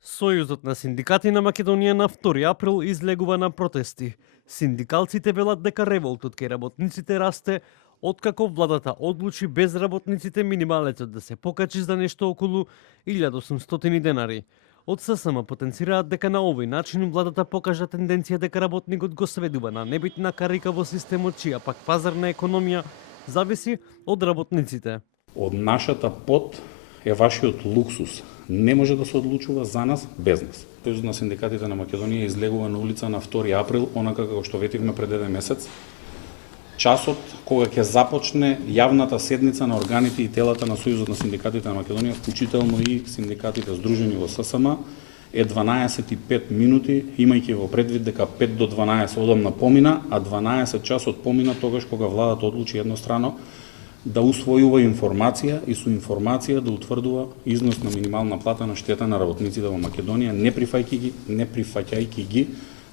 Сојузот на синдикати на Македонија на 2 април излегува на протести. Синдикалците велат дека револтот кај работниците расте откако владата одлучи без работниците минималецот да се покачи за нешто околу 1800 денари. Од ССМ потенцираат дека на овој начин владата покажа тенденција дека работникот го сведува на небитна карика во системот, чија пак пазарна економија зависи од работниците. Од нашата пот е вашиот луксус. Не може да се одлучува за нас без нас. Сојузот на синдикатите на Македонија излегува на улица на 2 април, онака како што ветивме пред 1 месец. Часот кога ќе започне јавната седница на органите и телата на Сојузот на синдикатите на Македонија, вклучително и синдикатите здружени во ССМ, е 12:05 минути, имајќи во предвид дека 5 до 12 одамна помина, а 12 часот помина тогаш кога владата одлучи еднострано да усвојува информација и со информација да утврдува износ на минимална плата на штета на работниците во Македонија, не прифаќајќи ги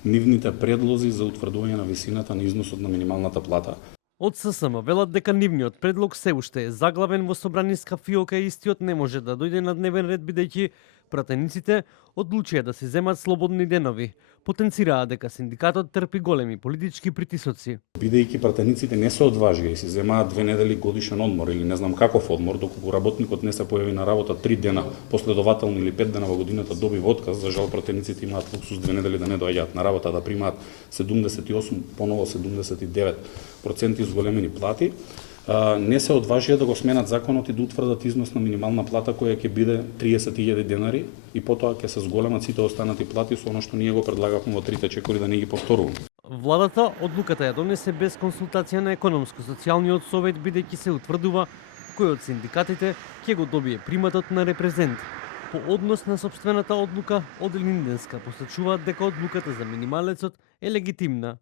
нивните предлози за утврдување на висината на износот на минималната плата. Од ССМ велат дека нивниот предлог се уште е заглавен во собраниска фиока и истиот не може да дојде на дневен ред бидејќи пратениците одлучија да се земат слободни денови. Потенцираа дека синдикатот трпи големи политички притисоци. Бидејќи пратениците не се одважија и се земаат 2 недели годишен одмор или не знам каков одмор, доколку работникот не се појави на работа 3 дена последователно или 5 дена во годината доби отказ, за жал пратениците имаат луксус 2 недели да не доаѓаат на работа, да примаат 78, поново 79% зголемени плати. Не се одважија да го сменат законот и да утврдат износ на минимална плата која ќе биде 30.000 денари и потоа ќе се зголемат сите останати плати со она што ние го предлагавме во 3 чекори да не ги повторуваме. Владата одлуката ја донесе без консултација на економско-социјалниот совет бидејќи се утврдува кој од синдикатите ќе го добие приматот на репрезент. По однос на сопствената одлука од Линденска посочуваат дека одлуката за минималецот е легитимна.